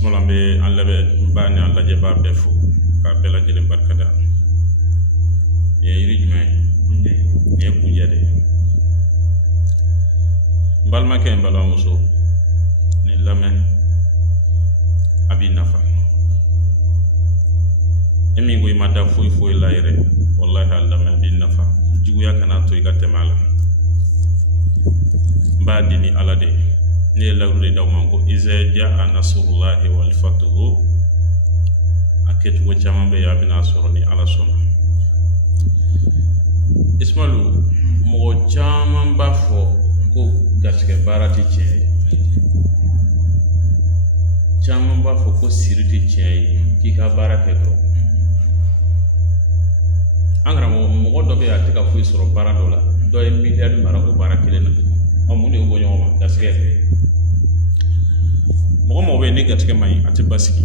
Bismillah be Allah be bani Allah je ba be fu ka be la jele barkada ye yiri jumay ye kunjade balma ke mbalo muso ni lame abi nafa emi go imada fu la yire wallahi Allah me bi nafa juya kana to igate mala ba dini alade ne lawre daw manko iza jaa nasrullahi wal fathu aketu go chama be yabina soroni ala sona ismalu mo chama bafo ko gaske barati che chama bafo ko siriti che ki ka barake do angra mo do be atika fu soro baradola do e milliard mara ko barakile na amuni ugo nyoma gaske mo be ni gaske mai ati basiki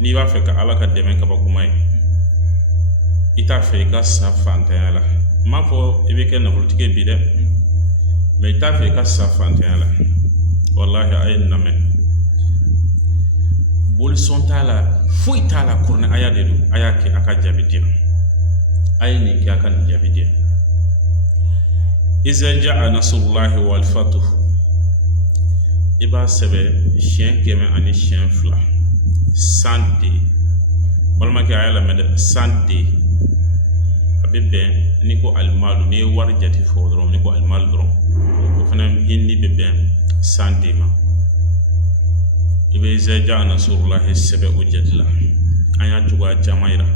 ni ba fe ka ala ka deme ka ba kuma yi ita fe ka sa fantala ma fo ibe ke na politique bi de mais ita fe ka sa fantala wallahi ayin name bol son tala fo itala kurna aya de do aya ke aka jabidia ayin ni ke aka jabidia iza jaa nasrullahi wal fathu iba sebe chien keme ani chien fla sande walma ke ayala mede sande abebe niko almalu ne war jati fodro niko almal dron ko fanam hindi bebe sande ma ibe iza jaa nasrullahi sebe ujadla anya tuga jamaira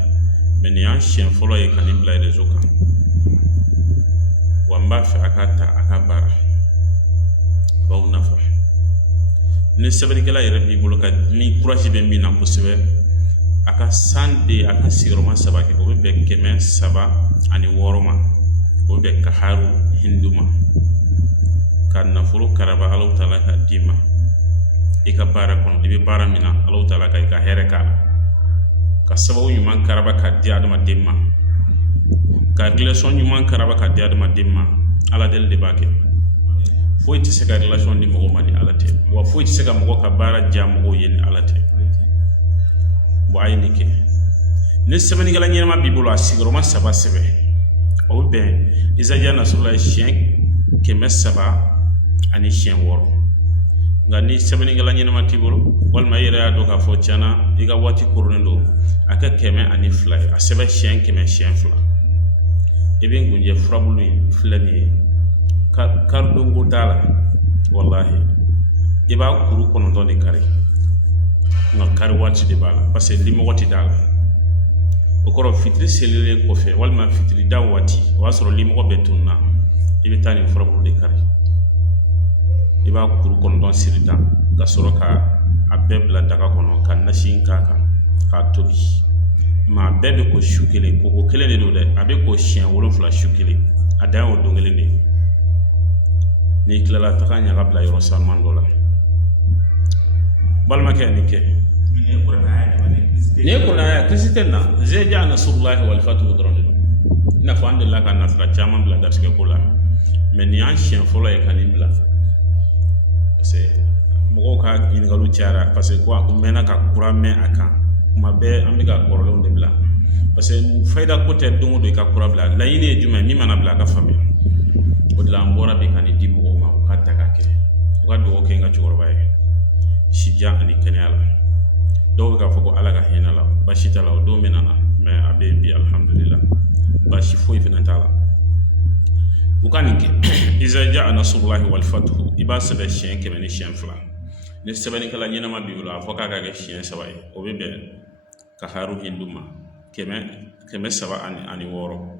men ya chien folo e kanim bla de zoka wamba fa akata akabara baw nafa ne sabari kala yere bi bolo ka ni courage be mina ko sebe aka sande aka siroma saba ke ko be keme saba ani woroma ko be ka haru hinduma kan nafuru karaba Allah taala ka dima ika bara kon be bara mina Allah taala ka hereka ka sababu nyuma karaba ka di adama dimma ka relation nyuma karaba ka di adama dimma ala del de bake foi ti se ka relation ni mo mani alate wa foi ti se ka mo ka bara jam o yen alate bo ay nike ne semani gala nyema bibolo asigro ma saba sebe o be iza jana sura chien ke mesaba ani chien wor ngani semani gala nyema tibolo wal ma yera do ka fo chana iga wati kurndo aka keme ani fly a sebe chien keme chien fly ebe ngunje frabulu flani kar dongo dala wallahi iba kuru kono don de kare na kare wati de bala parce que limo wati dala o koro fitri selele ko fe walma fitri da wati wasoro limo ko betunna ibe tani frabulu de kare iba kuru kono don sirida ga soroka abebla daga kono kan nashin kaka ka tobi ma bebe ko shukele ko kele de do de abe ko chien wolo fla shukele adan o dongele ne ni klala taka nyaga bla yoro salman dola balma ke ni ke ne qur'an ya krisitenna je ja nasrullahi wal fathu dron ina fa andilla kan nasra chama bla dar ke kula men yan chien folo e kan bla parce mo ka in galu tiara parce que ko mena ka kurame aka mabe amiga korolo de bla parce que fayda ko te dungo do ka kurabla la yine juma mi mana bla ka famia odla mbora be kan di mo ma ka takake ko do ke nga choro baye shija ani kenyala do ga fogo ala ga henala bashita la do menana me abe bi alhamdulillah bashi foi finantala ukaninke iza jaa nasrullahi wal fathu iba sabe chien ke meni chien fla ne sabani kala nyina ma biwla foka ga chien sabai o be ka haru hinduma keme saba ani woro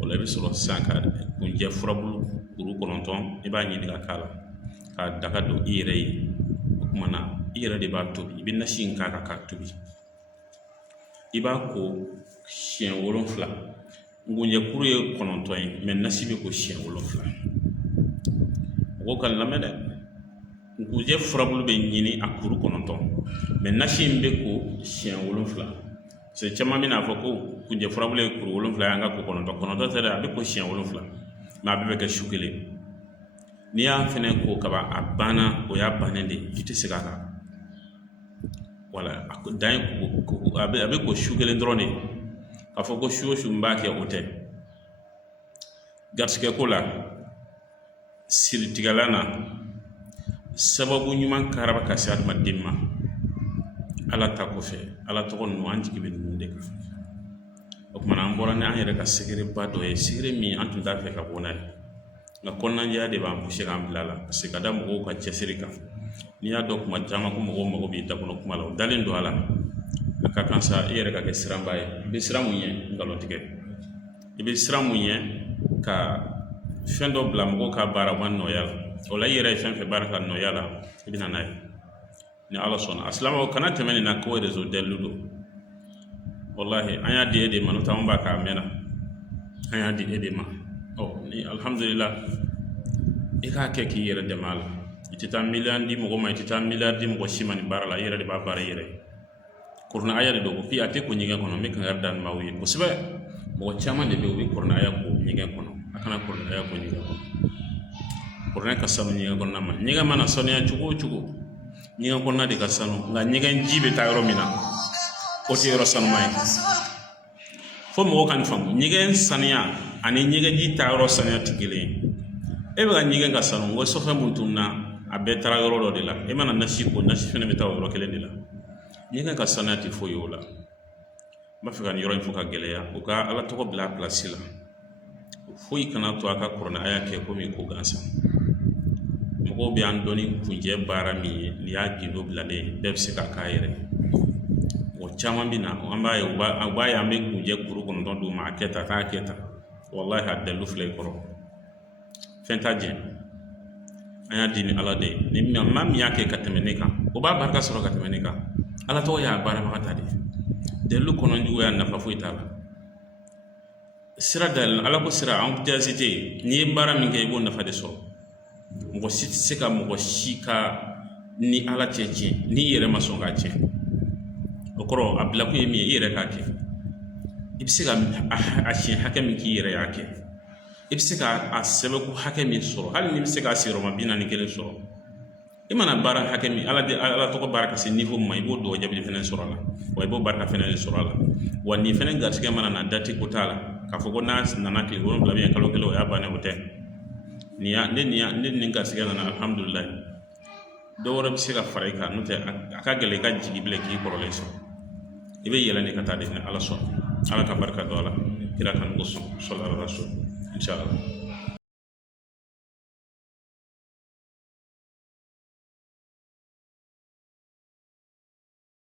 wala bi solo sanka kun je furabulu kuru kononton iba nyini ka kala ka daga do irei kuma na ire de ba tobi bin na shin ka tobi iba ko chien wolon fla ngunje kuru e kononton men nasibe ko chien wolon fla wo kan lamede ngunje furabulu be nyini akuru kononton men nashin be ko chien wolon fla se chama mina foko kunje furabule kuru wolon fla anga ko kononton tere abi ko chien wolon fla ma be ka shukele ni ya fene ko kaba abana o ya banende ite sigaka wala dan abe ko su kelen dɔrɔn de k'a fɔ ko su o su n b'a kɛ o tɛ garisigɛ ko la siritigɛla na sababu ɲuman karaba ka se adamaden ma ala ta kɔfɛ ala tɔgɔ ninnu an jigi bɛ ninnu de kan o kumana an bɔra ni an yɛrɛ ka segereba dɔ ye segere min an tun t'a fɛ ka bɔ n'a ye nka kɔnɔnajɛya de b'an poussé k'an bila a la parce que ka da mɔgɔw ka cɛsiri kan n'i y'a dɔn kuma caman ko mɔgɔw mago b'i dakɔnɔ kuma la o dalen don a la a ka kan sa i yɛrɛ ka kɛ siranba ye i bɛ siran mun ɲɛ nkalontigɛ i bɛ siran mun ɲɛ ka fɛn dɔ bila mɔgɔw ka baara ma nɔya la o la i yɛrɛ ye fɛn fɛn baara ka nɔya la i bɛ na n'a ye ni ala sɔnna a silamɛw kana tɛmɛ nin na ko réseau dalilu don wallahi an y'a di e de ma n'o tɛ an b'a k'a mɛnna an y'a di e de ma ni alhamdulillah i k'a kɛ k'i yɛrɛ dɛmɛ a la i tɛ taa miliyɔn di mɔgɔ ma i tɛ taa miliyɔn di mɔgɔ si ma nin baara la i yɛrɛ de b'a baara i yɛrɛ ye kuranɛ aya de don ko a tɛ ko ɲɛgɛn kɔnɔ n bɛ kankari da maaw ye kosɛbɛ mɔgɔ caman de bɛ yen u bɛ kuranɛ aya ko ɲɛgɛn kɔnɔ a kana kuranɛ aya ko ɲɛgɛn kɔnɔ kuranɛ ka sanu ɲɛgɛn kɔnɔna ma ɲɛgɛn mana sanuya cogo o cogo ɲɛgɛn kɔnɔna de ka sanu nka ɲɛgɛn ji bɛ taa yɔrɔ min na o tɛ yɔrɔ sanuma ye fo mɔgɔw ka nin faamu ɲɛgɛn sanuya ani ɲɛgɛn ji taa yɔrɔ sanuya tɛ kelen ye e bɛ ka ɲɛgɛn ka sanu n ko sɔfɛ mun tun na a bɛɛ taara yɔrɔ dɔ de la e mana nasi ko nasi fɛnɛ bɛ taa o yɔrɔ kelen de la ɲɛgɛn ka sanuya tɛ foyi o la n b'a fɛ ka nin yɔrɔ in fɔ ka gɛlɛya u ka ala tɔgɔ bila a pilasi la foyi kana to a ka kuranɛ aya kɛ komi ko gansan mɔgɔw bɛ an dɔn ni kunjɛ baara min ye n'i y'a gindo bilalen bɛɛ bɛ se k'a k'a yɛrɛ o caman bɛ na an b'a ye u b'a ye an bɛ kunjɛ kuru kɔnɔntɔn d'u ma a kɛ tan a k'a kɛ tan wallahi a dalilu filɛ i kɔrɔ fɛn t'a jɛ an y'a di ni ala de ye ni maa min y'a kɛ ka tɛmɛ ne kan o b'a barika sɔrɔ ka tɛmɛ ne kan ala tɔgɔ y'a baarabaga ta de dalilu kɔnɔjuguya nafa foyi t'a la sira dalilu ala ko sira an tɛsi tɛ yen n'i ye baara min kɛ i b'o nafa de sɔrɔ mɔgɔ si tɛ se ka mɔgɔ si ka ni ala cɛ tiɲɛ n'i yɛrɛ ma sɔn k'a tiɲɛ o kɔrɔ a bilakun ye min ye i yɛrɛ k'a kɛ i bɛ se ka a tiɲɛ hakɛ min k'i yɛrɛ y'a kɛ i bɛ se ka a sɛbɛnko hakɛ min sɔrɔ hali ni bɛ se k'a sigiyɔrɔma 41 sɔrɔ i mana baara hakɛ min ala tɔgɔ baara ka se niveau ma i b'o dɔgɔ jaabi fɛnɛ sɔrɔ a la wa i b'o barika fɛnɛ de sɔrɔ a la wa nin fɛnɛ garisɛgɛ mana na dati ko t'a la k'a fɔ ko n'a nana tile 7 kalo 1 o y'a bannen o tɛ ne nin garisɛgɛ nana alhamdulilayi dɔw wɛrɛ bɛ se ka fara i kan n'o tɛ a ka gɛlɛn i ka jigi bilen k'i kɔrɔlen sɔrɔ i bɛ yɛlɛ de ka taa de ni ala sɔn ala ka barika don a la kira kan ko sɔn sɔlala rasul inshallah